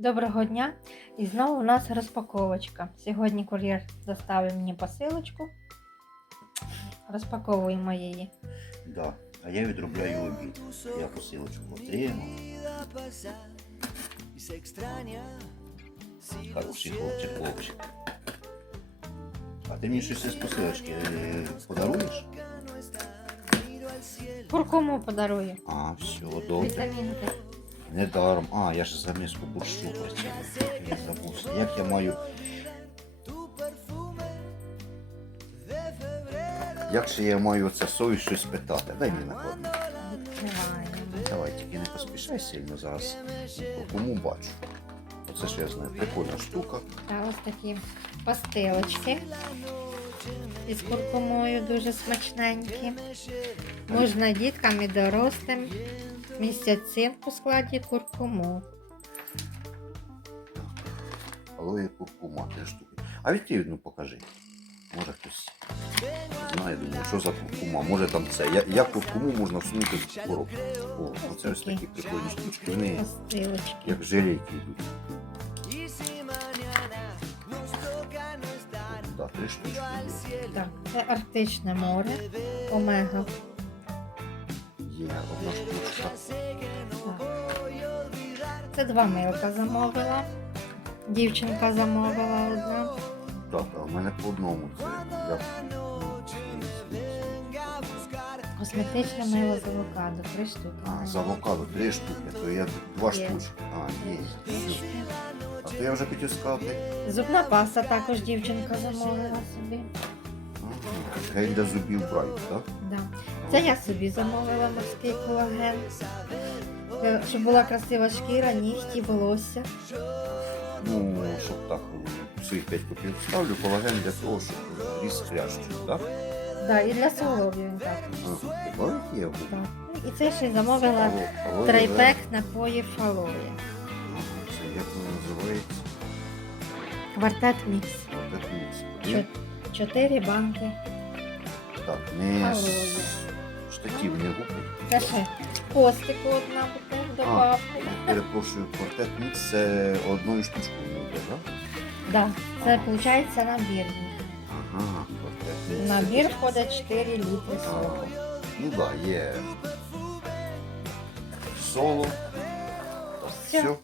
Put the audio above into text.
Доброго дня! І знову у нас розпаковочка. Сьогодні кур'єр доставив мені посилочку. Розпаковуємо її. Да. А я відробляю обід. Я посилочку отримав. Хороший хлопчик, хлопчик. А ти мені щось із посилочки е, подаруєш? Куркуму подарую. А, все, добре. Вітамінки. Недаром. А, я ж за миску борщу працював. Я забувся. Як я маю. Як ще я маю оце совість щось питати? Дай мені накладну. Давай тільки не поспішай сильно зараз. По кому бачу. Оце ж я знаю, прикольна штука. Та ось такі пастилочки із куркумою дуже смачненькі. Можна діткам і дорослим. Містять цинк у складі куркуму. Алоє куркума, три штуки. А одну покажи. Може хтось знає, думаю, що за куркума. Може там це. Я, як куркуму можна всунути в коробку. О, оце ось такі прикольні штучки. Вони як желейки йдуть. Три штучки. Так, це Арктичне море. Омега. Є одна штучка. Це два милка замовила. Дівчинка замовила одна. Так, а в мене по одному це. Я... Косметичне мило з авокадо. Три штуки. А, з авокадо три штуки, то я два Є. штучки. А, є. Все. То я вже хотів сказати. Зубна паста також дівчинка замовила собі. Гель для зубів браю, так? Да. Це я собі замовила морський колаген. Е, Щоб була красива шкіра, нігті, волосся. Ну, щоб так е, своїх 5 копійок ставлю колаген для того, щоб ріс хрящий, так? Да, і для суглобів він так. Ага, є так. І це ще й замовила Алло, алло, трайпек напоїв фалої. Як воно називається? Квартет мікс. Отак мікс. Чо- Чотири банки Так, не з штатів не гупить. Це ще костику одна буде добавку. Перепрошую, квартет мікс це одною штучкою не йде, так? Да, це виходить набір. Ага, квартет В мікс. набір входить 4 літри соку. Ну так, да, є соло. Все. Все.